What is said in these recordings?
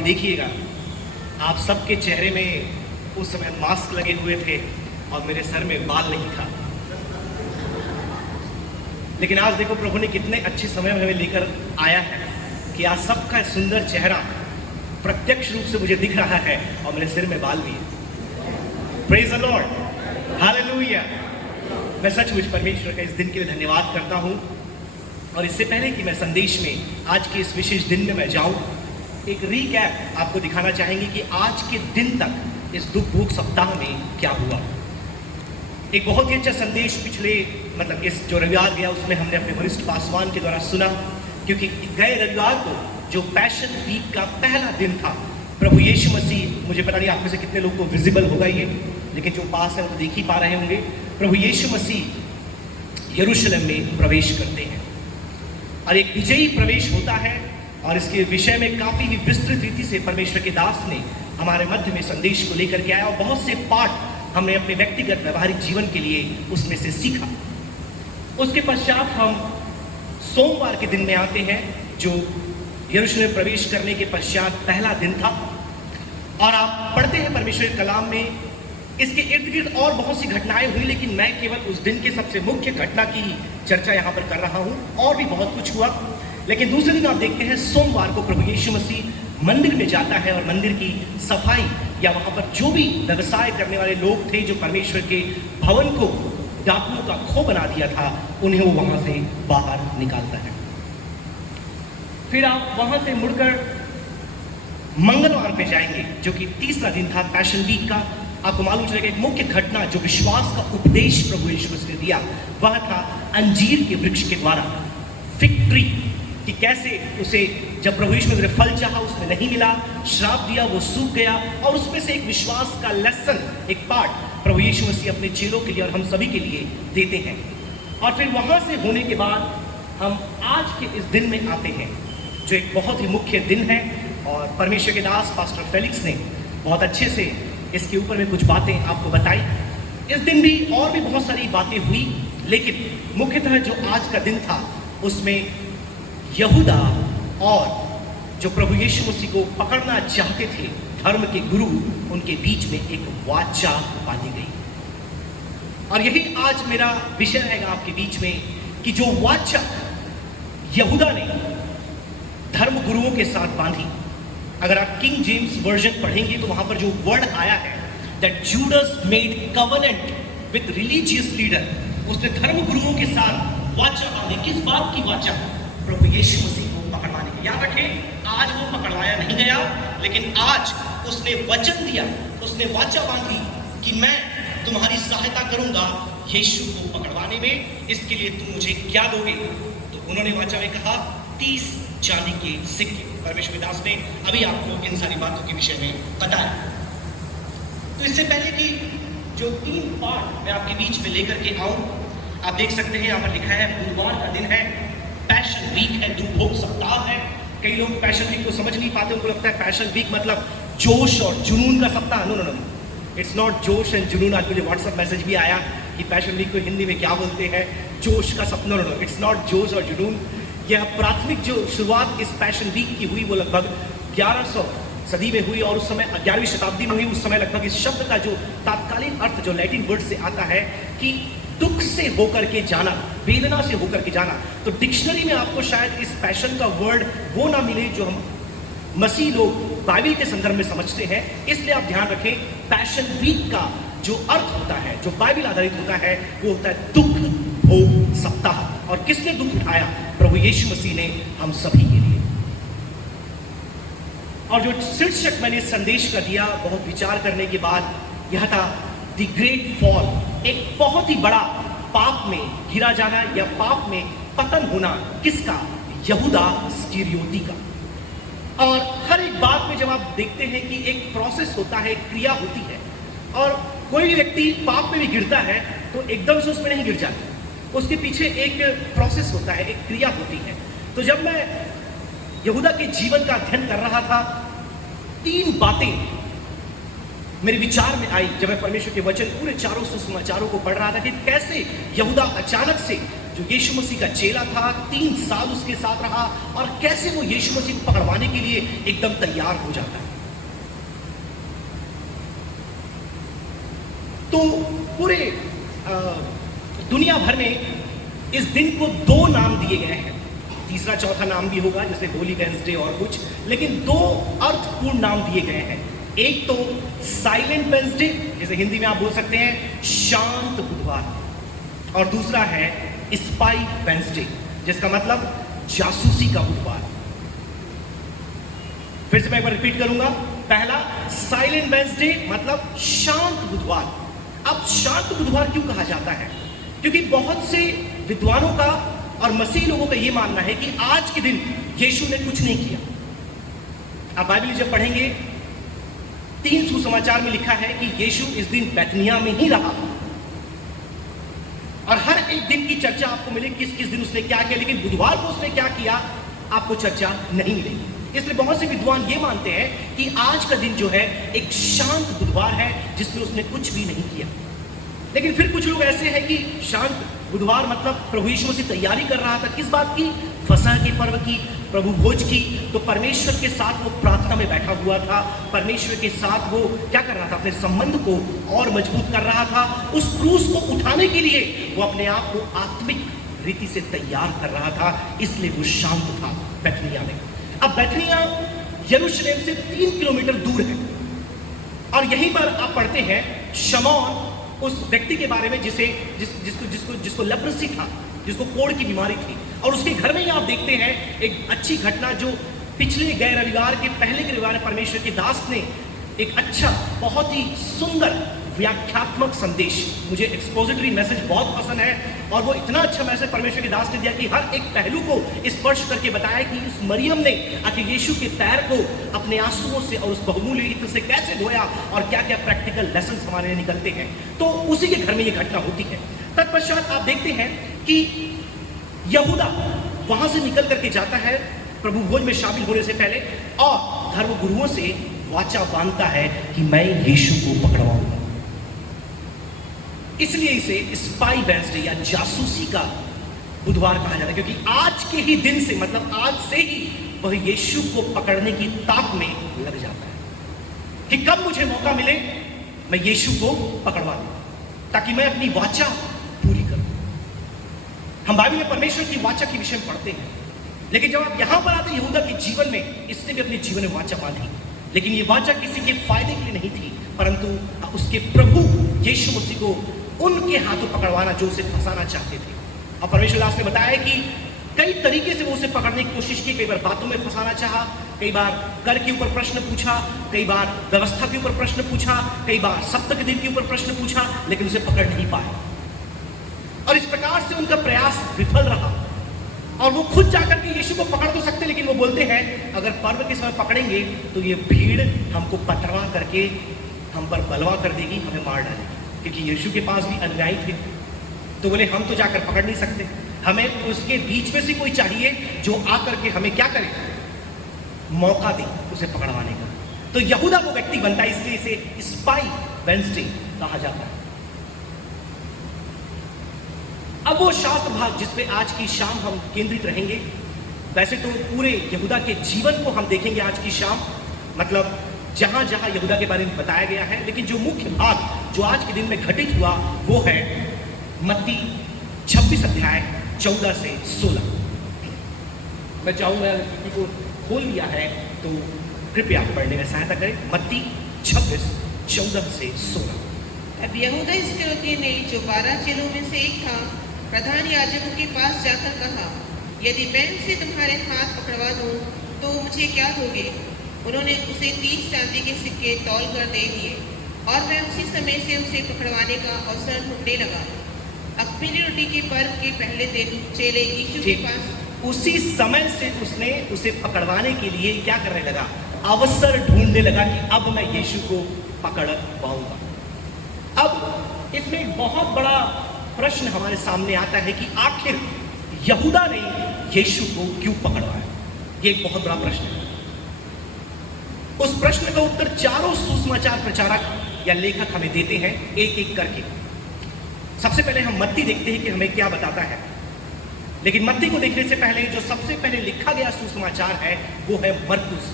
अभी देखिएगा, आप सबके चेहरे में उस समय मास्क लगे हुए थे और मेरे सर में बाल नहीं था। लेकिन आज देखो प्रभु ने कितने अच्छे समय में हमें लेकर आया है कि आज सबका सुंदर चेहरा प्रत्यक्ष रूप से मुझे दिख रहा है और मेरे सिर में बाल भी है। Praise the Lord, hallelujah. मैं सचमुच परमेश्वर का इस दिन के लिए धन्यवाद करता हूँ। और इससे पहले कि मैं संदेश में आज के इस विशेष दिन में मैं जाऊँ, एक रीकैप आपको दिखाना चाहेंगे कि आज के दिन तक इस दुख भोग सप्ताह में क्या हुआ। एक बहुत ही अच्छा संदेश पिछले इस जो रविवार गया उसमें हमने अपने वरिष्ठ पासवान के द्वारा सुना, क्योंकि गए रविवार को जो पैशन वीक का पहला दिन था, प्रभु यीशु मसीह, मुझे पता नहीं आप में से कितने लोग को विजिबल होगा ये, लेकिन जो पास है वो देख ही पा रहे होंगे, प्रभु यीशु मसीह यरूशलेम में प्रवेश करते हैं और एक विजयी प्रवेश होता है। और इसके विषय में काफी ही विस्तृत रीति से परमेश्वर के दास ने हमारे मध्य में संदेश को लेकर के आया और बहुत से पाठ हमने अपने व्यक्तिगत व्यवहारिक जीवन के लिए उसमें से सीखा। उसके पश्चात हम सोमवार के दिन में आते हैं, जो यरूशलेम प्रवेश करने के पश्चात पहला दिन था। और आप पढ़ते हैं परमेश्वर के कलाम में, इसके इर्द गिर्द और बहुत सी घटनाएं हुई, लेकिन मैं केवल उस दिन के सबसे मुख्य घटना की चर्चा यहाँ पर कर रहा हूँ। और भी बहुत कुछ हुआ, लेकिन दूसरे दिन आप देखते हैं सोमवार को प्रभु यीशु मसीह मंदिर में जाता है और मंदिर की सफाई या वहाँ पर जो भी व्यवसाय करने वाले लोग थे, जो परमेश्वर के भवन को डाकुओं का खो बना दिया था, उन्हें वो वहाँ से बाहर निकालता है। फिर आप वहाँ से मुड़कर मंगलवार पे जाएंगे, जो कि तीसरा दिन था पैशन वीक का। आपको मालूम चलेगा एक मुख्य घटना जो विश्वास का उपदेश प्रभु यीशु मसीह ने दिया, वह था अंजीर के वृक्ष के द्वारा फिग ट्री, कि कैसे उसे जब प्रभु यीशु मसीह ने फल चाहा उसमें नहीं मिला, श्राप दिया, वो सूख गया। और उसमें से एक विश्वास का लेसन, एक पाठ प्रभु यीशु मसीह अपने चेलों के लिए और हम सभी के लिए देते हैं। और फिर वहाँ से होने के बाद हम आज के इस दिन में आते हैं, जो एक बहुत ही मुख्य दिन है। और परमेश्वर के दास पास्टर फेलिक्स ने बहुत अच्छे से इसके ऊपर में कुछ बातें आपको बताई। इस दिन भी और भी बहुत सारी बातें हुई, लेकिन मुख्यतः जो आज का दिन था उसमें यहूदा और जो प्रभु यीशु मसीह को पकड़ना चाहते थे धर्म के गुरु, उनके बीच में एक वाचा बांधी गई। और यही आज मेरा विषय रहेगा आपके बीच में, कि जो वाचा यहूदा ने धर्म गुरुओं के साथ बांधी। अगर आप किंग जेम्स वर्जन पढ़ेंगे तो वहां पर जो वर्ड आया है, that Judas made covenant with religious leader, उसने धर्म गुरुओं के साथ वाचा बांधी। किस बात की वाचा? प्रभु यीशु मसीह को पकड़वाने की। याद रखें, आज वो पकड़वाया नहीं गया, लेकिन आज उसने वचन दिया, उसने वाचा बांधी कि मैं तुम्हारी सहायता करूंगा यीशु को पकड़वाने में। इसके लिए तुम मुझे क्या दोगे? तो उन्होंने वाचा में कहा 30 चांदी के सिक्के। परमेश्वर दास ने अभी आपको इन सारी बातों के विषय में बताया। तो इससे पहले कि जो 3 पाठ मैं आपके बीच में लेकर के आऊं, आप देख सकते हैं यहाँ पर लिखा है बुधवार का दिन है, पैशन वीक है, दुख भोग सप्ताह है। कई लोग पैशन वीक को समझ नहीं पाते, उनको लगता है पैशन वीक मतलब जोश और जुनून का सप्ताह। No no no, it's not josh and junoon. आज मुझे व्हाट्सएप मैसेज भी आया कि पैशन वीक को हिंदी में क्या बोलते हैं, जोश का सप्ताह। No no no, it's not josh और जुनून। यह प्राथमिक जो शुरुआत इस पैशन वीक की हुई वो लगभग 1100 सदी में हुई और उस समय 11वीं शताब्दी में हुई। उस समय लगभग इस शब्द का जो तात्कालीन अर्थ जो लैटिन वर्ड से आता है कि दुख से होकर के जाना, वेदना से होकर के जाना, तो डिक्शनरी में आपको शायद इस पैशन का वर्ड वो ना मिले जो हम मसीह लोग बाइबल के संदर्भ में समझते हैं। इसलिए आप ध्यान रखें, पैशन वीक का जो अर्थ होता है, जो बाइबल आधारित होता है, वो होता है दुख भोग सप्ताह। और किसने दुख उठाया? प्रभु यीशु मसीह ने हम सभी के लिए। और जो शीर्षक मैंने इस संदेश का दिया, बहुत विचार करने के बाद, यह था द ग्रेट फॉल। एक बहुत ही बड़ा पाप में गिरा जाना या पाप में पतन होना। किसका? यहूदा इस्करियोती का। और हर एक बात में जब आप देखते हैं कि एक प्रोसेस होता है, एक क्रिया होती है, और कोई भी व्यक्ति पाप में भी गिरता है तो एकदम से उसमें नहीं गिर जाता, उसके पीछे एक प्रोसेस होता है, एक क्रिया होती है। तो जब मैं यहूदा के जीवन का अध्ययन कर रहा था, 3 बातें मेरे विचार में आई जब मैं परमेश्वर के वचन पूरे चारों सुसमाचारों को पढ़ रहा था कि कैसे यहूदा अचानक से जो यीशु मसीह का चेला था, 3 साल उसके साथ रहा, और कैसे वो यीशु मसीह को पकड़वाने के लिए एकदम तैयार हो जाता है। तो पूरे दुनिया भर में इस दिन को 2 नाम दिए गए हैं। तीसरा चौथा नाम भी होगा, जैसे होली वेडनेसडे और कुछ, लेकिन 2 अर्थपूर्ण नाम दिए गए हैं। एक तो साइलेंट वेडनेसडे, जैसे हिंदी में आप बोल सकते हैं शांत बुधवार, और दूसरा है स्पाई वेडनेसडे, जिसका मतलब जासूसी का बुधवार। फिर से मैं एक बार रिपीट करूंगा। पहला साइलेंट वेडनेसडे मतलब शांत बुधवार। अब शांत बुधवार क्यों कहा जाता है? क्योंकि बहुत से विद्वानों का और मसीही लोगों का यह मानना है कि आज के दिन यीशु ने कुछ नहीं किया। आप बाइबल जब पढ़ेंगे 3 सुसमाचार में लिखा है कि यीशु इस दिन बैतनिया में ही रहा, और हर एक दिन की चर्चा आपको मिलेगी किस किस दिन उसने क्या किया, लेकिन बुधवार को उसने क्या किया आपको चर्चा नहीं मिलेगी। इसलिए बहुत से विद्वान ये मानते हैं कि आज का दिन जो है एक शांत बुधवार है, जिसमें उसने कुछ भी नहीं किया। लेकिन फिर कुछ लोग ऐसे हैं कि शांत बुधवार मतलब प्रभु यीशु मसीह तैयारी कर रहा था किस बात की? फसह के पर्व की, प्रभु भोज की। तो परमेश्वर के साथ वो प्रार्थना में बैठा हुआ था, परमेश्वर के साथ वो क्या कर रहा था? अपने संबंध को और मजबूत कर रहा था। उस क्रूस को उठाने के लिए वो अपने आप को आत्मिक रीति से तैयार कर रहा था, इसलिए वो शांत था बैतनिया में। अब बैतनिया यरूशलेम से 3 किलोमीटर दूर है, और यहीं पर आप पढ़ते हैं शमौन उस व्यक्ति के बारे में जिसको लेप्रोसी था, जिसको कोढ़ की बीमारी थी, और उसके घर में ही आप देखते हैं एक अच्छी घटना जो पिछले गए रविवार के पहले के रविवार परमेश्वर के दास ने एक अच्छा बहुत ही सुंदर व्याख्यात्मक संदेश, मुझे एक्सपोजिटरी मैसेज बहुत पसंद है, और वो इतना अच्छा मैसेज परमेश्वर के दास ने दिया कि हर एक पहलू को स्पर्श करके बताया कि उस मरियम ने आखिर यीशु के पैर को अपने आंसुओं से और उस बहुमूल्य इत्र से कैसे धोया, और क्या क्या प्रैक्टिकल लेसन हमारे निकलते हैं। तो उसी के घर में ये घटना होती है। तत्पश्चात आप देखते हैं कि यहूदा वहां से निकल करके जाता है प्रभु भोज में शामिल होने से पहले, और धर्मगुरुओं से वाचा बांधता है कि मैं यीशु को पकड़वाऊंगा। इसलिए इसे स्पाई वेडनेसडे या जासूसी का बुधवार कहा जाता है, क्योंकि आज के ही दिन से मतलब आज से ही वह यीशु को पकड़ने की ताक में लग जाता है कि कब मुझे मौका मिले मैं यीशु को पकड़वा दूं, ताकि मैं अपनी वाचा पूरी करूं। हम बाइबल में परमेश्वर की वाचा के विषय में पढ़ते हैं, लेकिन जब आप यहां पर आते यहूदा के जीवन में, इसने भी अपने जीवन में वाचा बांधी, लेकिन ये वाचा किसी के फायदे के लिए नहीं थी, परंतु उसके प्रभु यीशु मसीह को उनके हाथों पकड़वाना जो उसे फंसाना चाहते थे। और परमेश्वर दास ने बताया कि कई तरीके से वो उसे पकड़ने की कोशिश की। कई बार बातों में फंसाना चाहा, कई बार कर के ऊपर प्रश्न पूछा, कई बार व्यवस्था के ऊपर प्रश्न पूछा, कई बार सप्तक दिन के ऊपर प्रश्न पूछा, लेकिन उसे पकड़ नहीं पाए। और इस प्रकार से उनका प्रयास विफल रहा, और वो खुद जाकर के यीशु को पकड़ तो सकते, लेकिन वो बोलते हैं अगर पर्व के समय पकड़ेंगे तो ये भीड़ हमको पटवा करके हम पर बलवा कर देगी, हमें मार डालेगी, क्योंकि यीशु के पास भी अनुयायी थे। तो बोले हम तो जाकर पकड़ नहीं सकते, हमें उसके बीच में से कोई चाहिए जो आकर के हमें क्या करे, मौका दे उसे पकड़वाने का। तो यहूदा वो व्यक्ति बनता है, इसलिए इसे स्पाई वेडनेसडे कहा जाता है। अब वो शास्त्र भाग जिस पे आज की शाम हम केंद्रित रहेंगे, वैसे तो पूरे यहूदा के जीवन को हम देखेंगे आज की शाम, मतलब जहां जहां यहूदा के बारे में बताया गया है, लेकिन जो मुख्य भाग जो आज के दिन में घटित हुआ वो है मत्ती 26 अध्याय 14 से 16। मैं चाहूंगा किसी को खोल लिया है तो कृपया पढ़ने में सहायता करें। मत्ती 26 14 से 16। अब यहूदा इस्करियोती ने, जो 12 चेलों में से एक था, प्रधान याजकों के पास जाकर कहा, यदि मैं उसे तुम्हारे हाथ पकड़वा दूं तो मुझे क्या दोगे? उन्होंने उसे 30 चांदी के सिक्के तौल कर दे दिए, और मैं उसी समय से उसे पकड़वाने का अवसर ढूंढने लगा। अख़मीरी रोटी के पर्व के पहले दिन चेले यीशु के पास, उसी समय से उसने उसे पकड़वाने के लिए क्या करने लगा? अवसर ढूंढने लगा कि अब मैं यीशु को पकड़ पाऊंगा। अब इसमें एक बहुत बड़ा प्रश्न हमारे सामने आता है कि आखिर यहूदा ने यीशु को क्यों पकड़वाया? ये एक बहुत बड़ा प्रश्न है। उस प्रश्न का उत्तर चारों सुसमाचार प्रचारक या लेखक हमें देते हैं एक एक करके। सबसे पहले हम मत्ती देखते हैं कि हमें क्या बताता है। लेकिन मत्ती को देखने से पहले जो सबसे पहले लिखा गया सुसमाचार है वो है मरकुस।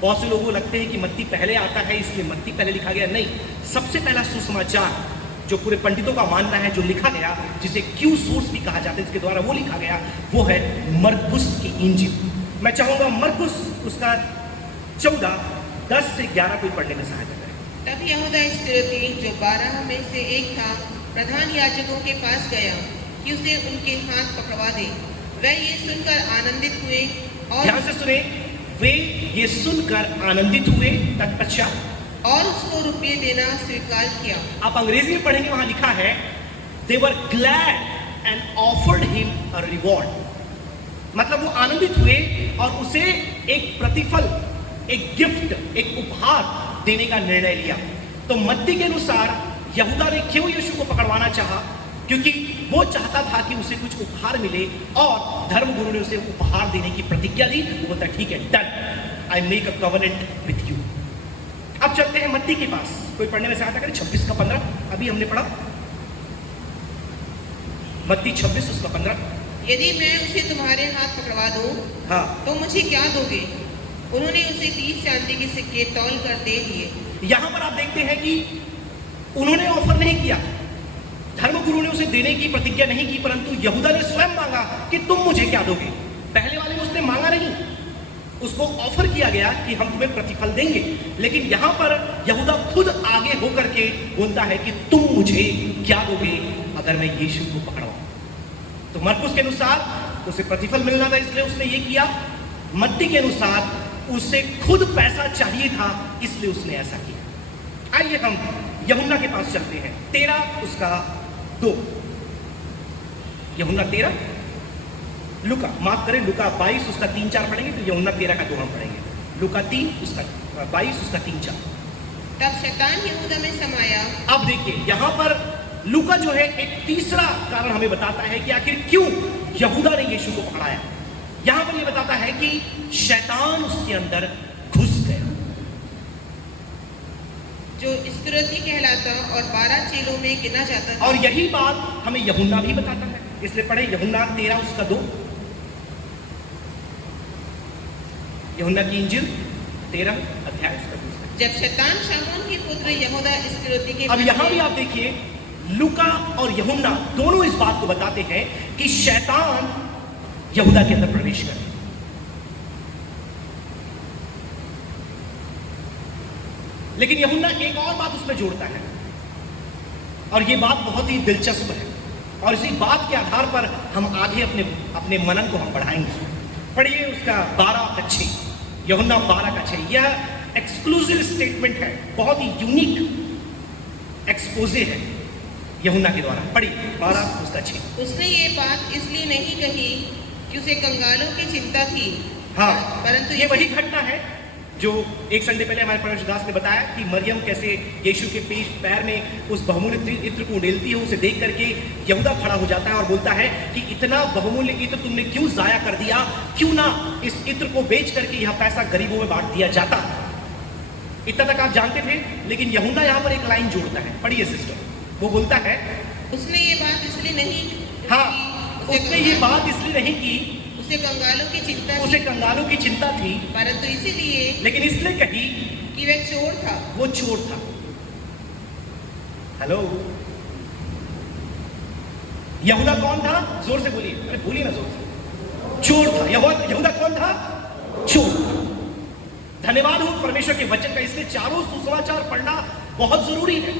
बहुत से लोगों को लगते हैं कि मत्ती पहले आता है इसलिए मत्ती पहले लिखा गया, नहीं। सबसे पहला सुसमाचार जो पूरे पंडितों का मानना है जो लिखा गया, जिसे क्यू सोर्स भी कहा जाता है, इसके द्वारा वो लिखा गया, वो है मरकुस की इंजिल। मैं चाहूंगा मरकुस उसका 14:10 से 11 कोई पढ़ने में सहायता करें। तब यहूदा इस्करियोती जो 12 में से एक था प्रधान याजकों के पास गया कि उसे उनके हाथ पकड़वा दे। वे ये सुनकर आनंदित हुए और ध्यान से सुने, वे ये सुनकर आनंदित हुए, तत्पश्चात और उसको रुपये देना स्वीकार किया। आप अंग्रेजी में पढ़ेंगे, वहां लिखा है they were glad and offered him a reward. मतलब वो आनंदित हुए और उसे एक प्रतिफल, एक गिफ्ट, एक उपहार देने का निर्णय लिया। तो मत्ती के अनुसार यहूदा ने क्यों यीशु को पकड़वाना चाहा? क्योंकि वो चाहता था कि उसे कुछ उपहार मिले और धर्मगुरु ने उसे उपहार देने की प्रतिज्ञा दी। वो बोलता ठीक है, done, I make a covenant with you. अब चलते हैं मत्ती के पास, कोई पढ़ने में सहायता करे। 26 का 15 अभी हमने पढ़ा, मत्ती 26 उसका 15। यदि मैं उसे तुम्हारे हाथ पकड़वा दूं हाँ, तो मुझे क्या दोगे? उन्होंने उसे 30 चांदी के सिक्के तौल कर दे दिए। यहां पर आप देखते हैं कि उन्होंने ऑफर नहीं किया, धर्मगुरु ने उसे देने की प्रतिज्ञा नहीं की, परंतु यहूदा ने स्वयं मांगा कि तुम मुझे क्या दोगे। पहले वाले में उसने मांगा नहीं, उसको ऑफर किया गया कि हम तुम्हें प्रतिफल देंगे। लेकिन यहां पर यहूदा खुद आगे होकर के बोलता है कि तुम मुझे क्या दोगे अगर मैं यीशु को पकड़वाऊं। तो मरकुस के अनुसार उसे प्रतिफल मिलना था इसलिए उसने ये किया। मत्ती के अनुसार उसे खुद पैसा चाहिए था इसलिए उसने ऐसा किया। आइए हम यूहन्ना के पास चलते हैं, 13 उसका 2। यूहन्ना 13, लुका माफ करें, लुका 22 उसका 3-4 पढ़ेंगे, फिर यूहन्ना 13 का 2 हम पढ़ेंगे। लुका 3 उसका 22 उसका 3-4। तब शैतान यहूदा में समाया। अब देखिए यहां पर लुका जो है एक तीसरा कारण हमें बताता है कि आखिर क्यों यहूदा ने यीशु को पकड़ाया। यहां पर यह बताता है कि शैतान उसके अंदर घुस गया, जो इस्करियोती कहलाता और 12 चेलों में गिना जाता था। और यही बात हमें यूहन्ना भी बताता है, इसलिए पढ़े यूहन्ना 13 उसका 2। यूहन्ना की इंजिल 13 अध्याय उसका 2। जब शैतान शामोन के पुत्र यहूदा इस्करियोती के अब यहां भी आप देखिए लुका और यूहन्ना दोनों इस बात को बताते हैं कि शैतान यहूदा के अंदर प्रवेश कर। लेकिन यूहन्ना एक और बात उसमें जोड़ता है और ये बात बहुत ही दिलचस्प है और इसी बात के आधार पर हम आगे अपने मनन को हम बढ़ाएंगे। पढ़िए उसका 12 का 6, यूहन्ना 12 का 6। यह एक्सक्लूसिव स्टेटमेंट है, बहुत ही यूनिक एक्सपोजे है यूहन्ना के द्वारा। पढ़िए 12 उसका 6। उसने ये बात इसलिए नहीं कही कि उसे कंगालों की चिंता थी। हाँ, परंतु ये वही घटना है जो एक संडे पहले हमारे परमेश्वर दास ने बताया कि मरियम कैसे यीशु के पैर में उस बहुमूल्य इत्र को उड़ेलती है। उसे देख करके यहूदा खड़ा हो जाता है और बोलता है कि इतना बहुमूल्य इत्र तुमने क्यों जाया कर दिया, क्यों ना इस इत्र को बेच करके यह पैसा गरीबों में बांट दिया जाता। इतना तक आप जानते थे, लेकिन यूहन्ना यहाँ पर एक लाइन जोड़ता है। पढ़िए सिस्टर, वो बोलता है उसने ये बात इसलिए नहीं, हाँ, उसने ये बात इसलिए नहीं की, उसे कंगालों की चिंता उसे कंगालों की चिंता थी, परंतु इसीलिए लेकिन इसलिए कही कि वह चोर था। वो चोर था। हेलो, यहूदा कौन था? जोर से बोलिए, अरे बोलिए ना जोर से। चोर था। यहूदा कौन था? चोर था। धन्यवाद हो परमेश्वर के वचन का। इसलिए चारों सुसमाचार पढ़ना बहुत जरूरी है,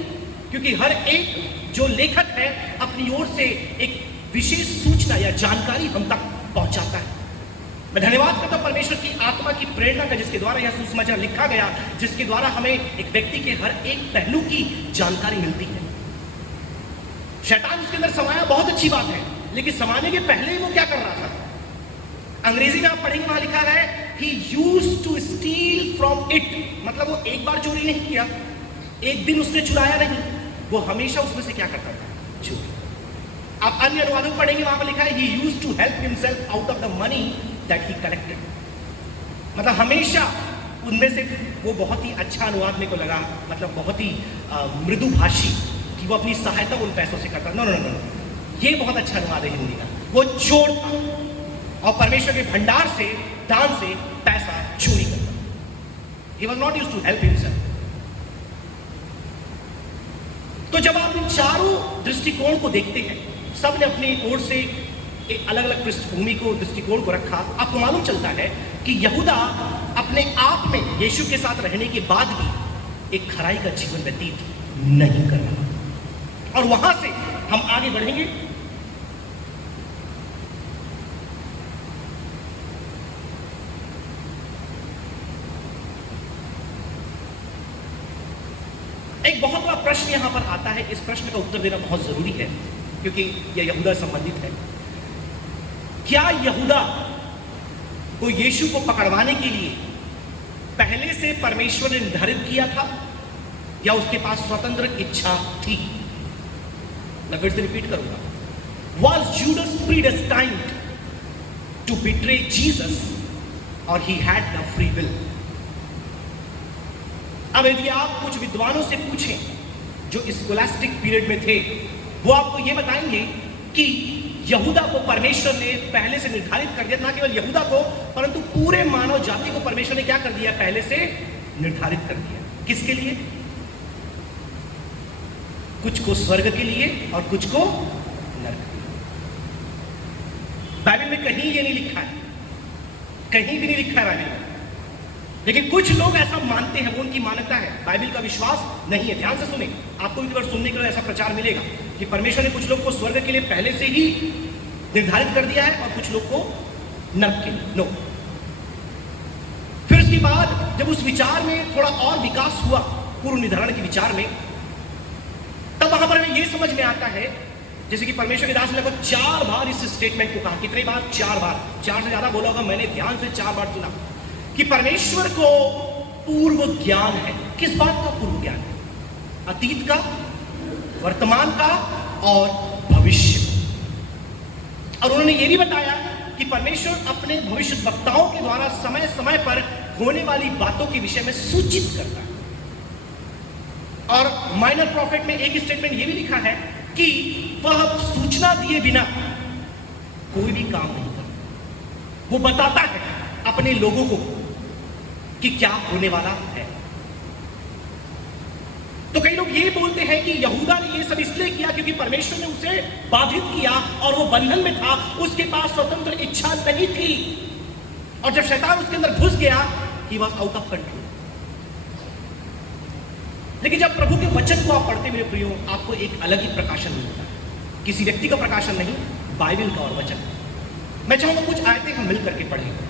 क्योंकि हर एक जो लेखक है अपनी ओर से एक विशेष सूचना या जानकारी हम तक पहुंचाता है। मैं धन्यवाद करता हूं परमेश्वर की आत्मा की प्रेरणा का, जिसके द्वारा यह सुसमाचार लिखा गया, जिसके द्वारा हमें एक व्यक्ति के हर एक पहलू की जानकारी मिलती है। शैतान उसके अंदर समाया, बहुत अच्छी बात है, लेकिन समाने के पहले ही वो क्या कर रहा था? अंग्रेजी में आप पढ़ेंगे, वहां लिखा है he used to steal from it। मतलब वो एक बार चोरी नहीं किया, एक दिन उसने चुराया नहीं, वो हमेशा उसमें से क्या करता था? चोरी। आप अन्य अनुवादों में पढ़ेंगे, वहां पर लिखा है he used to help himself out of the money that he collected। मतलब हमेशा उनमें से वो बहुत ही अच्छा अनुवाद मेरे को लगा, मतलब बहुत ही मृदुभाषी, कि वो अपनी सहायता उन पैसों से करता। नो नो नो, ये बहुत अच्छा अनुवाद है हिंदी का। वो चोर था और परमेश्वर के भंडार से, दान से पैसा चोरी करता। He was not used to help himself. तो जब आप इन चारों दृष्टिकोण को देखते हैं, सब ने अपनी ओर से एक अलग अलग पृष्ठभूमि को, दृष्टिकोण को रखा, आपको मालूम चलता है कि यहूदा अपने आप में यीशु के साथ रहने के बाद भी एक खराई का जीवन व्यतीत नहीं कर रहा। और वहां से हम आगे बढ़ेंगे। एक बहुत बड़ा प्रश्न यहां पर आता है। इस प्रश्न का उत्तर देना बहुत जरूरी है क्योंकि यह यहूदा संबंधित है। क्या यहूदा को यीशु को पकड़वाने के लिए पहले से परमेश्वर ने निर्धारित किया था या उसके पास स्वतंत्र इच्छा थी? मैं फिर से रिपीट करूंगा। Was Judas predestined to betray Jesus or he had the free will? अब यदि आप कुछ विद्वानों से पूछें जो स्कॉलास्टिक पीरियड में थे, वो आपको यह बताएंगे कि यहूदा को परमेश्वर ने पहले से निर्धारित कर दिया। ना केवल यहूदा को परंतु पूरे मानव जाति को परमेश्वर ने क्या कर दिया? पहले से निर्धारित कर दिया। किसके लिए? कुछ को स्वर्ग के लिए और कुछ को नरक के लिए। बाइबल में कहीं ये नहीं लिखा है, कहीं भी नहीं लिखा है बाइबल में, लेकिन कुछ लोग ऐसा मानते हैं, वो उनकी मान्यता है। बाइबल का विश्वास नहीं है। ध्यान से सुने, आपको भी बार सुनने के लिए ऐसा प्रचार मिलेगा कि परमेश्वर ने कुछ लोग को स्वर्ग के लिए पहले से ही निर्धारित कर दिया है और कुछ लोग को नरक के लिए। नो। फिर उसके बाद जब उस विचार में थोड़ा और विकास हुआ, पूर्व निर्धारण के विचार में, तब वहां पर हमें यह समझ में आता है, जैसे कि परमेश्वर के दास ने लगभग 4 बार इस स्टेटमेंट को कहा। कितने बार? 4 बार। 4 से ज्यादा बोला होगा, मैंने ध्यान से 4 बार सुना कि परमेश्वर को पूर्व ज्ञान है। किस बात का पूर्व ज्ञान है? अतीत का, वर्तमान का और भविष्य। और उन्होंने ये भी बताया कि परमेश्वर अपने भविष्य वक्ताओं के द्वारा समय समय पर होने वाली बातों के विषय में सूचित करता है। और माइनर प्रॉफिट में एक स्टेटमेंट ये भी लिखा है कि वह सूचना दिए बिना कोई भी काम नहीं करता। वो बताता है अपने लोगों को कि क्या होने वाला है। तो कई लोग ये बोलते हैं कि यहूदा ने ये सब इसलिए किया क्योंकि परमेश्वर ने उसे बाधित किया और वो बंधन में था, उसके पास स्वतंत्र इच्छा नहीं थी, और जब शैतान उसके अंदर घुस गया, he was out of control. लेकिन जब प्रभु के वचन को आप पढ़ते मेरे प्रियो, आपको एक अलग ही प्रकाशन मिलता है। किसी व्यक्ति का प्रकाशन नहीं, बाइबल का और वचन। मैं चाहूंगा कुछ आयतें हम मिल करके पढ़ेंगे।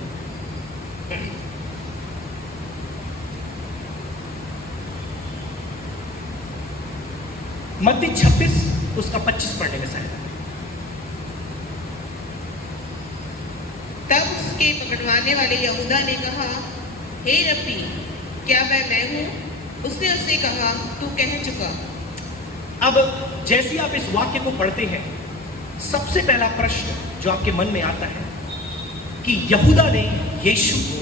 मत्ती 26 उसका 25 पढ़ने में सहायता। तब उसके पकड़वाने वाले यहूदा ने कहा, हे रब्बी, क्या मैं हूं? उसने उससे कहा, तू कह चुका। अब जैसे आप इस वाक्य को पढ़ते हैं, सबसे पहला प्रश्न जो आपके मन में आता है कि यहूदा ने यीशु को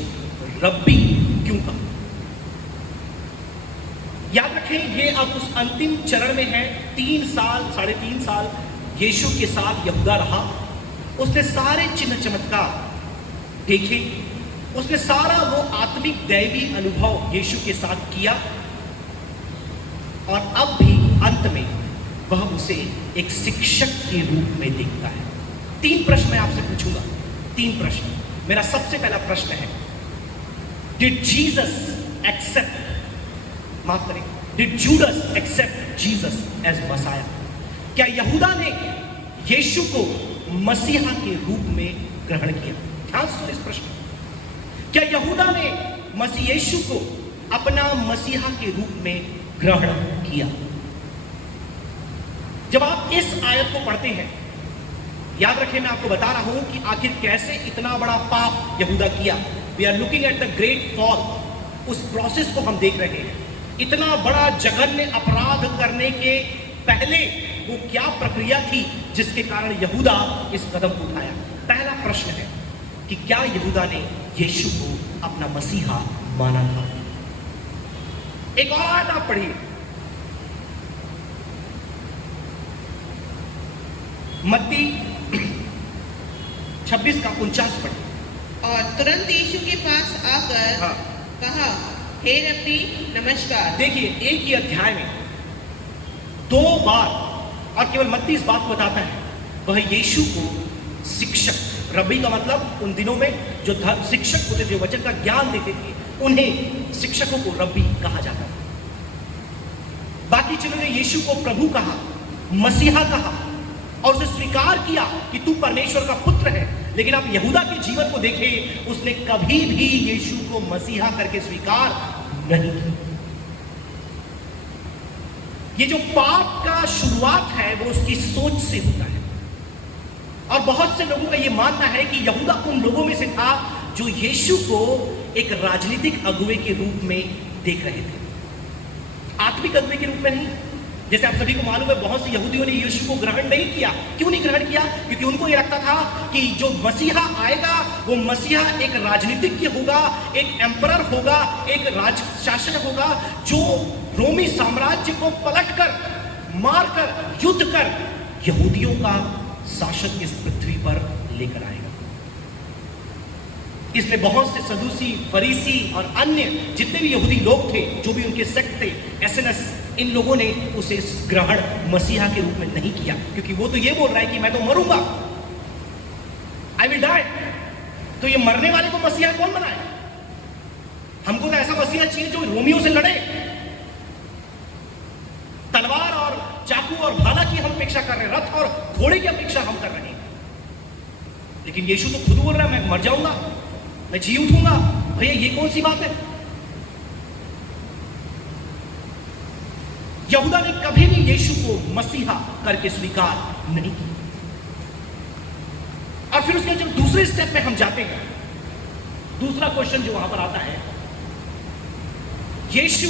रब्बी क्यों कहा? याद रखें, ये अब उस अंतिम चरण में है। 3 साल, 3.5 साल यीशु के साथ यहूदा रहा। उसने सारे चिन्ह चमत्कार देखे, उसने सारा वो आत्मिक दैवी अनुभव यीशु के साथ किया, और अब भी अंत में वह उसे एक शिक्षक के रूप में देखता है। 3 प्रश्न मैं आपसे पूछूंगा, 3 प्रश्न। मेरा सबसे पहला प्रश्न है, डिड जीसस एक्सेप्ट, माफ करें, did Judas accept Jesus as messiah? क्या यहूदा ने यीशु को मसीहा के रूप में ग्रहण किया? ध्यान से इस प्रश्न, क्या यहूदा ने मसीह यीशु को अपना मसीहा के रूप में ग्रहण किया? जब आप इस आयत को पढ़ते हैं, याद रखें मैं आपको बता रहा हूं कि आखिर कैसे इतना बड़ा पाप यहूदा किया। We are looking at the great fall. उस प्रोसेस को हम देख रहे हैं। इतना बड़ा जघन्य अपराध करने के पहले वो क्या प्रक्रिया थी जिसके कारण यहूदा इस कदम को उठाया? पहला प्रश्न है कि क्या यहूदा ने यीशु को अपना मसीहा माना था? एक और आयत आप पढ़िए, मत्ती 26 का 49 पढ़े। और तुरंत यीशु के पास आकर हाँ। कहा, हे रब्बी, नमस्कार। देखिए, एक ही अध्याय में 2 बार, और केवल मत्ती इस बात को बताता है, वह यीशु को शिक्षक, रब्बी का मतलब उन दिनों में जो शिक्षक होते थे, वचन का ज्ञान देते थे, उन्हें शिक्षकों को रब्बी कहा जाता था। बाकी चीजों ने यीशु को प्रभु कहा, मसीहा कहा, और उसे स्वीकार किया कि तू परमेश्वर का पुत्र है। लेकिन आप यहूदा के जीवन को देखें, उसने कभी भी यीशु को मसीहा करके स्वीकार नहीं किया। ये जो पाप का शुरुआत है वो उसकी सोच से होता है, और बहुत से लोगों का ये मानना है कि यहूदा उन लोगों में से था जो यीशु को एक राजनीतिक अगुवे के रूप में देख रहे थे, आत्मिक अगुवे के रूप में नहीं। जैसे आप सभी को मालूम है, बहुत से यहूदियों ने यीशु को ग्रहण नहीं किया। क्यों नहीं ग्रहण किया? क्योंकि उनको ये लगता था कि जो मसीहा आएगा वो मसीहा एक राजनीतिज्ञ होगा, एक एम्परर होगा, एक राज शासक होगा, जो रोमी साम्राज्य को पलटकर, मारकर, युद्ध कर यहूदियों का शासन इस पृथ्वी पर लेकर आएगा। इसलिए बहुत से सदूसी, फरीसी और अन्य जितने भी यहूदी लोग थे, जो भी उनके सेक्ट थे, एसएनएस, इन लोगों ने उसे ग्रहण मसीहा के रूप में नहीं किया, क्योंकि वो तो ये बोल रहा है कि मैं तो मरूंगा, आई विल डाई। तो ये मरने वाले को मसीहा कौन बनाए? हमको तो ऐसा मसीहा चाहिए जो रोमियों से लड़े, तलवार और चाकू और भाला की हम अपेक्षा कर रहे हैं, रथ और घोड़े की अपेक्षा हम कर रहे हैं। लेकिन यीशु तो खुद बोल रहा है, मैं मर जाऊंगा, मैं जी उठूंगा। भैया, ये कौन सी बात है? यहूदा ने कभी भी यीशु को मसीहा करके स्वीकार नहीं किया। और फिर उसके जब दूसरे स्टेप में हम जाते हैं, दूसरा क्वेश्चन जो वहां पर आता है, यीशु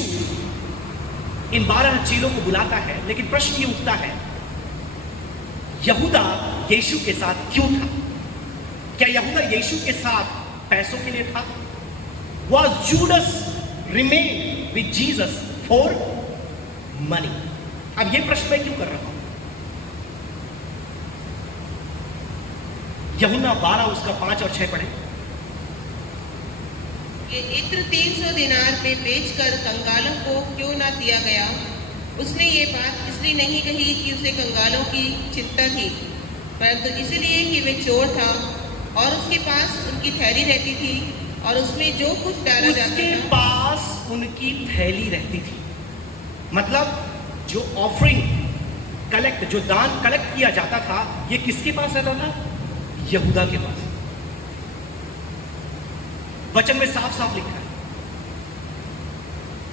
इन 12 चेलों को बुलाता है, लेकिन प्रश्न ये उठता है, यहूदा यीशु के साथ क्यों था? क्या यहूदा यीशु के साथ पैसों के लिए था? Was Judas remain with Jesus for money? अब ये प्रश्न मैं क्यों कर रहा हूं? यूहन्ना 12 उसका 5 और 6 पढ़े। ये इत्र 300 दिनार में बेचकर कंगालों को क्यों ना दिया गया? उसने ये बात इसलिए नहीं कही कि उसे कंगालों की चिंता थी, परंतु इसलिए कि वे चोर था और उसके पास उनकी थैली रहती थी और उसमें जो कुछ डाला जाता था, उसके पास उनकी थैली रहती थी। मतलब जो ऑफरिंग कलेक्ट, जो दान कलेक्ट किया जाता था, ये किसके पास रहता था? यहूदा के पास। वचन में साफ साफ लिखा है,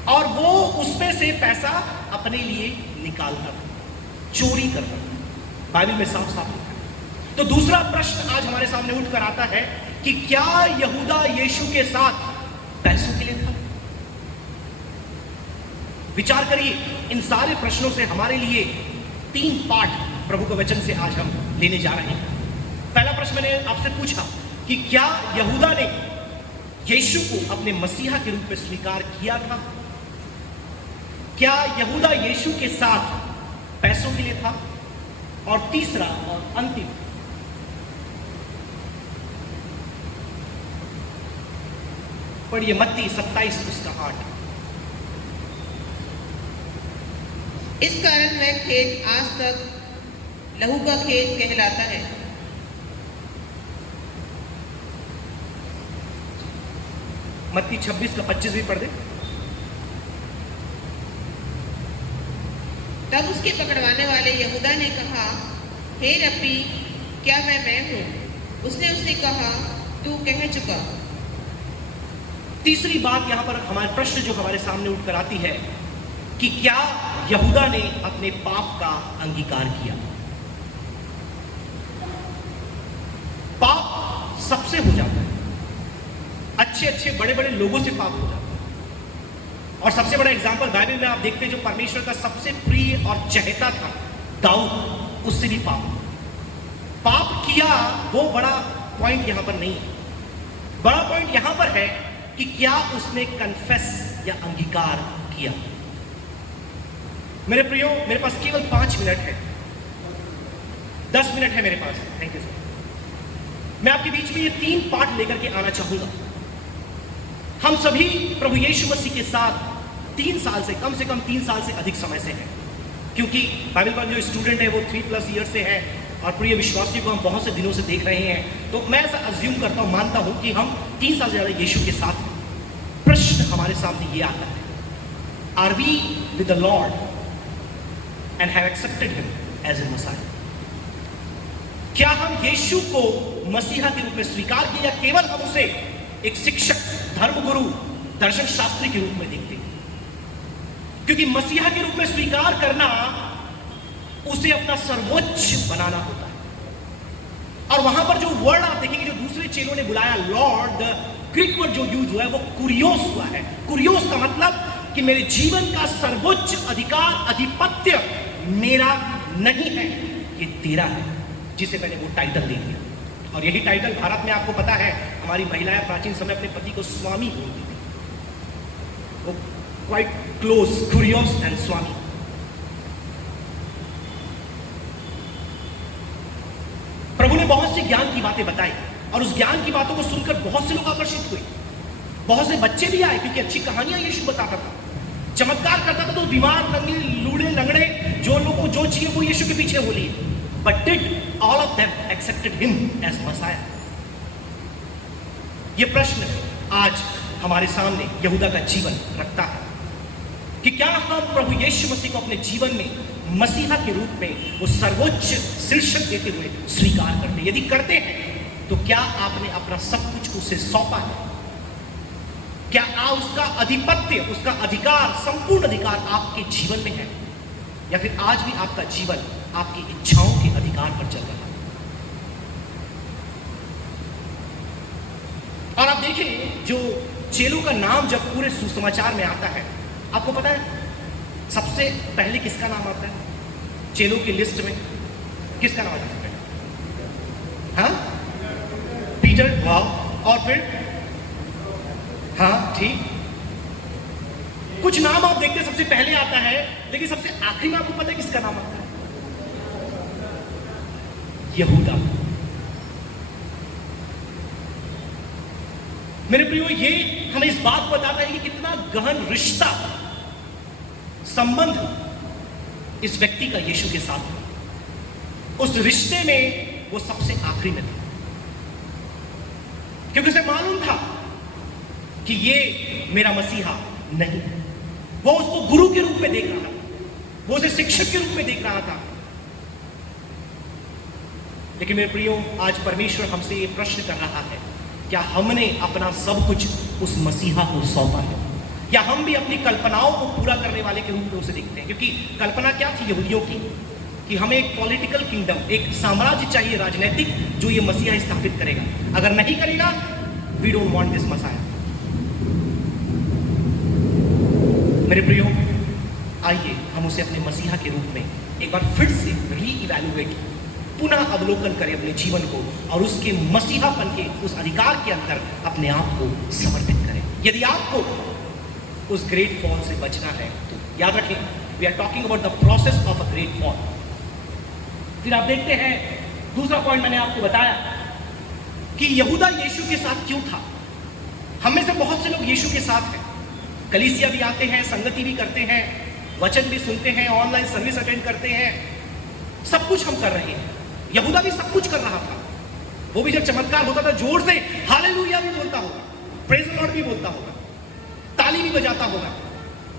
और वो उसमें से पैसा अपने लिए निकालता था, चोरी करता था। बाइबल में साफ साफ लिखा है। तो दूसरा प्रश्न आज हमारे सामने उठकर आता है कि क्या यहूदा यीशु के साथ पैसों के लिए था? विचार करिए, इन सारे प्रश्नों से हमारे लिए 3 पाठ प्रभु के वचन से आज हम लेने जा रहे हैं। पहला प्रश्न मैंने आपसे पूछा कि क्या यहूदा ने यीशु को अपने मसीहा के रूप में स्वीकार किया था? क्या यहूदा यीशु के साथ पैसों के लिए था? और तीसरा और अंतिम, पढ़िए मत्ती 27 उसका 8। इस कारण वह खेत आज तक लहू का खेत कहलाता है। मत्ती 26 का 25 भी पढ़ दे। तब उसके पकड़वाने वाले यहूदा ने कहा, हे रब्बी, क्या मैं हूँ? उसने कहा, तू कह चुका। तीसरी बात यहां पर हमारे प्रश्न जो हमारे सामने उठकर आती है कि क्या यहूदा ने अपने पाप का अंगीकार किया? पाप सबसे हो जाता है, अच्छे अच्छे बड़े बड़े लोगों से पाप हो जाता है। और सबसे बड़ा एग्जाम्पल बाइबल में आप देखते हैं, जो परमेश्वर का सबसे प्रिय और चहेता था दाऊद, उससे भी पाप किया। वो बड़ा पॉइंट यहां पर नहीं है। बड़ा पॉइंट यहां पर है कि क्या उसने कन्फेस या अंगीकार किया। मेरे प्रियो, मेरे पास केवल 5 मिनट है, 10 मिनट है मेरे पास। Thank you sir. मैं आपके बीच में ये 3 पाठ लेकर के आना चाहूंगा। हम सभी प्रभु यीशु मसीह के साथ 3 साल से कम 3 साल से अधिक समय से हैं, क्योंकि बाइबल का जो स्टूडेंट है वो 3+ ईयर से है और प्रिय विश्वासियों को हम बहुत से दिनों से देख रहे हैं। तो मैं ऐसा अज्यूम करता हूं, मानता हूं कि हम 3 साल से ज्यादा यीशु के साथ हैं। प्रश्न हमारे सामने ये आता है, are we with the lord and have accepted him as a messiah? क्या हम यीशु को मसीहा के रूप में स्वीकार किया या केवल हम उसे एक शिक्षक, धर्मगुरु, दर्शन शास्त्री के रूप में देखते हैं? क्योंकि मसीहा के रूप में स्वीकार करना उसे अपना सर्वोच्च बनाना होता है। और वहां पर जो वर्ड आप देखेंगे, जो दूसरे चेलों ने बुलाया लॉर्ड, द ग्रीक वर्ड जो यूज हुआ है वो कुरियोस हुआ है। कुरियोस का मतलब कि मेरे जीवन का सर्वोच्च अधिकार, आधिपत्य मेरा नहीं है, ये तेरा है, जिसे मैंने वो टाइटल दे दिया। और यही टाइटल भारत में आपको पता है, हमारी महिलाएं प्राचीन समय अपने पति को स्वामी बोलती थी, वो क्वाइट क्लोज, कुरियोस एंड स्वामी। प्रभु ने बहुत सी ज्ञान की बातें बताई और उस ज्ञान की बातों को सुनकर बहुत से लोग आकर्षित हुए, बहुत से बच्चे भी आए, क्योंकि अच्छी कहानियां यीशु बताता था, चमत्कार करता था। तो बीमार, नंगे, लूड़े, लंगड़े, जो लोगों को जो चाहिए वो यीशु के पीछे हो लिए। But did all of them accepted him as messiah? ये प्रश्न आज हमारे सामने यहूदा का जीवन रखता है कि क्या हम प्रभु यीशु मसीह को अपने जीवन में मसीहा के रूप में वो सर्वोच्च शीर्षक देते हुए स्वीकार करते हैं? यदि करते हैं तो क्या आपने अपना सब कुछ उसे सौंपा है? क्या उसका आधिपत्य, उसका अधिकार, संपूर्ण अधिकार आपके जीवन में है, या फिर आज भी आपका जीवन आपकी इच्छाओं के अधिकार पर चल रहा है? और आप देखिए, जो चेलों का नाम जब पूरे सुसमाचार में आता है, आपको पता है सबसे पहले किसका नाम आता है चेलों की लिस्ट में? किसका नाम आता है? हाँ, पीटर। वाह। और फिर हाँ, ठीक, कुछ नाम आप देखते हैं सबसे पहले आता है, लेकिन सबसे आखिरी में आपको पता है किसका नाम आता है? यहूदा। मेरे प्रियो, ये हमें इस बात को बताता है कि कितना गहन रिश्ता, संबंध इस व्यक्ति का यीशु के साथ था। उस रिश्ते में वो सबसे आखिरी में था, क्योंकि उसे मालूम था कि ये मेरा मसीहा नहीं है। वो उसको गुरु के रूप में देख रहा था, वो उसे शिक्षक के रूप में देख रहा था। लेकिन मेरे प्रियो, आज परमेश्वर हमसे ये प्रश्न कर रहा है, क्या हमने अपना सब कुछ उस मसीहा को सौंपा है, या हम भी अपनी कल्पनाओं को पूरा करने वाले के रूप में उसे देखते हैं? क्योंकि कल्पना क्या थी यहूदियों की, कि हमें एक पॉलिटिकल किंगडम, एक साम्राज्य चाहिए राजनीतिक, जो ये मसीहा स्थापित करेगा। अगर नहीं करेगा, we don't want this messiah. मेरे प्रियो, आइए हम उसे अपने मसीहा के रूप में एक बार फिर से रीइवैल्यूएट, पुनः अवलोकन करें अपने जीवन को, और उसके मसीहापन के उस अधिकार के अंदर अपने आप को समर्पित करें। यदि आपको उस ग्रेट फॉल से बचना है तो याद रखें, we are talking about the process of a great fall. फिर आप देखते हैं, दूसरा पॉइंट मैंने आपको बताया कि यहूदा यीशु के साथ क्यों था। हम में से बहुत से लोग यीशु के साथ हैं, कलीसिया भी आते हैं, संगति भी करते हैं, वचन भी सुनते हैं, ऑनलाइन सर्विस अटेंड करते हैं, सब कुछ हम कर रहे हैं। यहूदा भी सब कुछ कर रहा था। वो भी जब चमत्कार होता था जोर से हालेलुया भी बोलता होगा, प्रेज द लॉर्ड भी बोलता होगा, ताली भी बजाता होगा,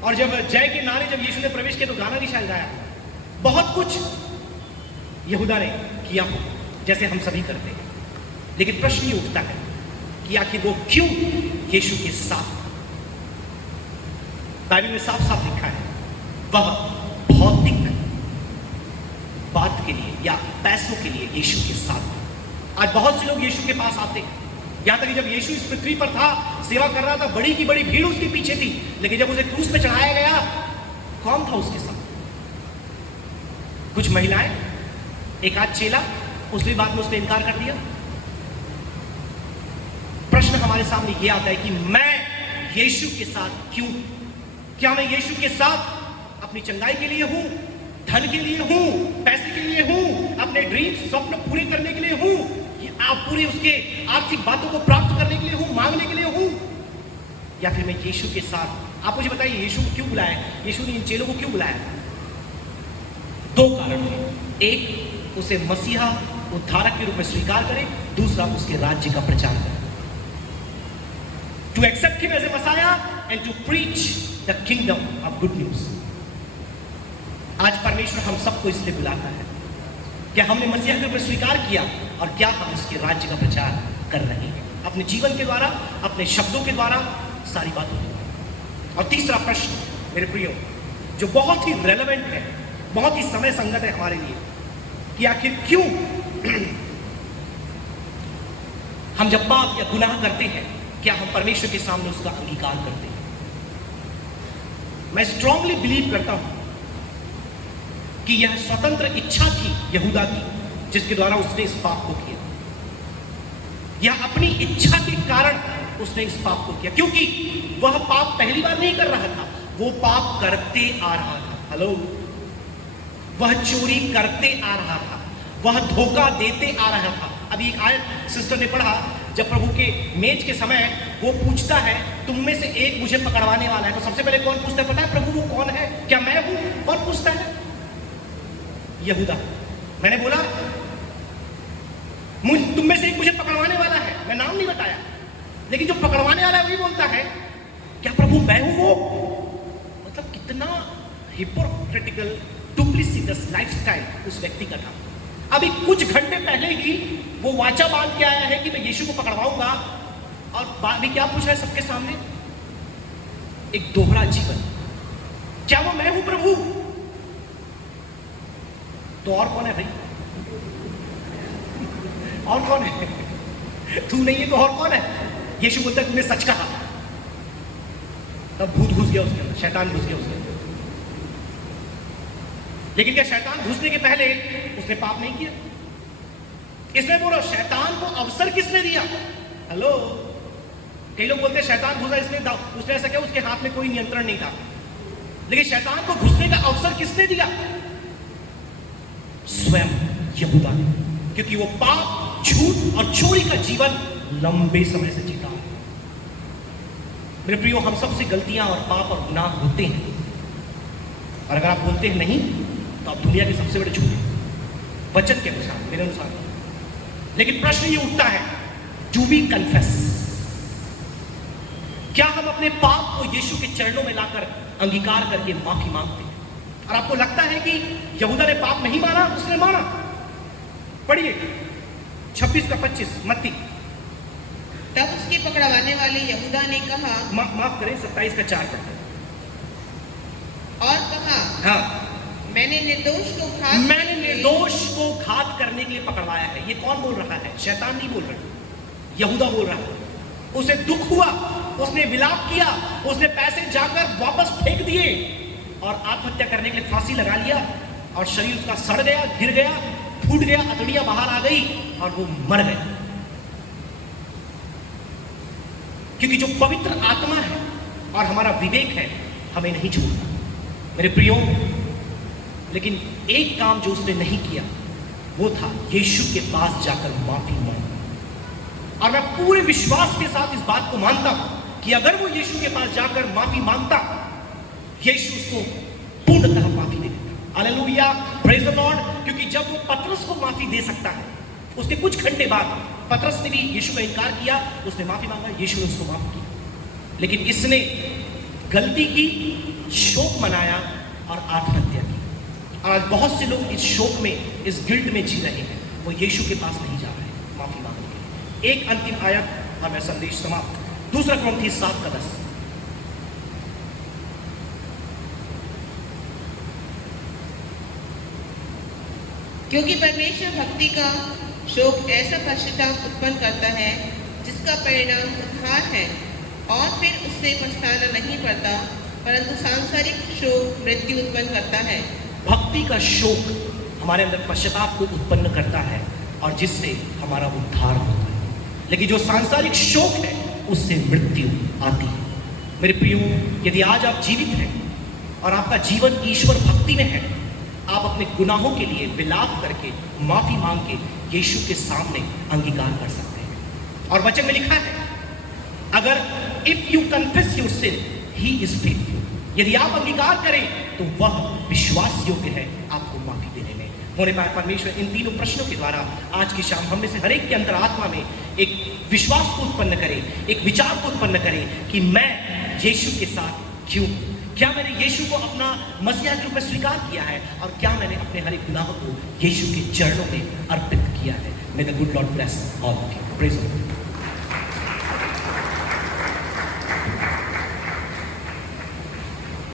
और जब जय के नारे जब यीशु ने प्रवेश किया तो गाना भी शायद गाया। बहुत कुछ यहूदा ने किया हो, जैसे हम सभी करते हैं। लेकिन प्रश्न ये उठता है कि आखिर वो क्यों यीशु के साथ? बाइबल में साफ साफ लिखा है, वह भौतिक बात के लिए या पैसों के लिए यीशु के साथ। आज बहुत से लोग यीशु के पास आते हैं, यहां तक कि जब यीशु इस पृथ्वी पर था, सेवा कर रहा था, बड़ी की बड़ी भीड़ उसके पीछे थी, लेकिन जब उसे क्रूस पे चढ़ाया गया, कौन था उसके साथ? कुछ महिलाएं, एक आध चेला, उसकी बात में उसने इनकार कर दिया। प्रश्न हमारे सामने यह आता है कि मैं यीशु के साथ क्यों? क्या मैं यीशु के साथ अपनी चंगाई के लिए हूं, धन के लिए हूं, पैसे के लिए हूं, अपने ड्रीम्स, स्वप्न पूरे करने के लिए हूं, आप पूरी उसके आर्थिक बातों को प्राप्त करने के लिए हूं, मांगने के लिए हूं, या फिर मैं यीशु के साथ। आप मुझे बताइए यीशु को क्यों बुलाया, यीशु ने इन चेलों को क्यों बुलाया? दो कारण थे। एक, उसे मसीहा उद्धारक के रूप में स्वीकार करें, दूसरा उसके राज्य का प्रचार करें। To accept him as a messiah and to preach the kingdom of good news. आज परमेश्वर हम सबको इसलिए बुलाता है। क्या हमने मसीहा के रूप में स्वीकार किया और क्या हम उसके राज्य का प्रचार कर रहे हैं अपने जीवन के द्वारा, अपने शब्दों के द्वारा, सारी बातों के द्वारा? और तीसरा प्रश्न मेरे प्रियो, जो बहुत ही रेलेवेंट है, बहुत ही समय संगत है हमारे लिए, कि आखिर क्यों हम जब पाप या गुनाह करते हैं, क्या हम परमेश्वर के सामने उसका अंगीकार करते हैं? मैं स्ट्रांगली बिलीव करता हूं कि यह स्वतंत्र इच्छा थी यहूदा की, जिसके द्वारा उसने इस पाप को किया। यह अपनी इच्छा के कारण उसने इस पाप को किया, क्योंकि वह पाप पहली बार नहीं कर रहा था, वो पाप करते आ रहा था। हेलो, वह चोरी करते आ रहा था, वह धोखा देते आ रहा था। अभी एक आयत सिस्टर ने पढ़ा, जब प्रभु के मेज के समय वो पूछता है, तुम में से एक मुझे पकड़वाने वाला है, तो सबसे पहले कौन पूछता है पता है? प्रभु वो कौन है? क्या मैं हूं? कौन पूछता है? यहूदा। मैंने बोला तुम में से एक मुझे पकड़वाने वाला है, मैं नाम नहीं बताया, लेकिन जो पकड़वाने वाला है वही बोलता है, क्या प्रभु मैं हूं वो? मतलब कितना हिपोक्रेटिकल, डुप्लिसिटस लाइफस्टाइल उस व्यक्ति का था। अभी कुछ घंटे पहले ही वो वाचा बांध के आया है कि मैं यीशु को पकड़वाऊंगा, और अभी क्या पूछा है सबके सामने? एक दोहरा जीवन। क्या वो मैं हूं प्रभु? तो और कौन है भाई? और कौन है? तू नहीं है तो और कौन है? यीशु बोलता है तूने सच कहा। तब भूत घुस गया उसके अंदर, शैतान घुस गया उसके अंदर। लेकिन क्या शैतान घुसने के पहले उसने पाप नहीं किया? इसमें बोलो शैतान को अवसर किसने दिया? हेलो, कई लोग बोलते हैं शैतान घुसा इसलिए, उसने ऐसा किया, उसके हाथ में कोई नियंत्रण नहीं था। लेकिन शैतान को घुसने का अवसर किसने दिया? स्वयं यहूदा ने, क्योंकि वो पाप, झूठ और चोरी का जीवन लंबे समय से जीता है। मेरे प्रियो, हम सबसे गलतियां और पाप और गुनाह होते हैं, और अगर आप बोलते हैं नहीं, तो आप दुनिया के सबसे बड़े झूठे, वचन के अनुसार, मेरे अनुसार। लेकिन प्रश्न ये उठता है, डू वी कन्फेस? क्या हम अपने पाप को यीशु के चरणों में लाकर अंगीकार करके माफी मांगते हैं? और आपको लगता है कि यहूदा ने पाप नहीं माना? उसने माना। पढ़िए 26:25 मत्ती। तब उसके पकड़वाने वाले यहूदा ने कहा, माफ करें 27:4 पढ़ते। और कहा, हाँ, मैंने निर्दोष को घात करने के लिए पकड़वाया है। ये कौन बोल रहा है? शैतान नहीं बोल रहा, यहूदा बोल रहा है। उसे दुख हुआ, उसने विलाप किया, उसने पैसे जाकर वापस फेंक दिए और आत्महत्या करने के लिए फांसी लगा लिया, और शरीर उसका सड़ गया, गिर गया, फूट गया, अतड़ियां बाहर आ गई और वो मर गया। क्योंकि जो पवित्र आत्मा है और हमारा विवेक है हमें नहीं छोड़ता मेरे प्रियो। लेकिन एक काम जो उसने नहीं किया वो था यीशु के पास जाकर माफी मांगना। और मैं पूरे विश्वास के साथ इस बात को मानता हूं कि अगर वो यीशु के पास जाकर माफी मांगता, यीशु उसको पूर्णतः माफी दे देता। Hallelujah, praise the Lord. क्योंकि जब वो पतरस को माफी दे सकता है, उसके कुछ घंटे बाद पतरस ने भी यीशु का इनकार किया, उसने माफी मांगा, यीशु ने उसको माफ किया। लेकिन इसने गलती की, शोक मनाया और आत्महत्या की। आज बहुत से लोग इस शोक में, इस गिल्ट में जी रहे हैं, वो यीशु के पास नहीं जा रहे हैं माफी मांगने के लिए। एक अंतिम आयत और मैं संदेश समाप्त। 2 कुरिन्थियों 7:10। क्योंकि परमेश्वर भक्ति का शोक ऐसा पश्चाताप उत्पन्न करता है जिसका परिणाम उद्धार है, और फिर उससे पछताना नहीं पड़ता, परंतु सांसारिक शोक मृत्यु उत्पन्न करता है। भक्ति का शोक हमारे अंदर पश्चाताप को उत्पन्न करता है और जिससे हमारा उद्धार होता है। लेकिन जो सांसारिक शोक है उससे मृत्यु आती है। मेरे प्रियो, यदि आज आप जीवित हैं और आपका जीवन ईश्वर भक्ति में है, आप अपने गुनाहों के लिए विलाप करके, माफी मांग के यीशु के सामने अंगीकार कर सकते हैं। और वचन में लिखा है, अगर if you confess your sin he is faithful, यदि आप अंगीकार करें तो वह विश्वास योग्य है आपको माफी देने में। होने पाए परमेश्वर इन तीनों प्रश्नों के द्वारा आज की शाम हम में से हर एक के अंतरात्मा में एक विश्वास को उत्पन्न करे, एक विचार को उत्पन्न करे कि मैं यीशु के साथ क्यों हूं। क्या मैंने यीशु को अपना मसीहा के रूप में स्वीकार किया है, और क्या मैंने अपने हर एक गुनाह को यीशु के चरणों में अर्पित किया है। May the good Lord bless all of you. Praise the Lord.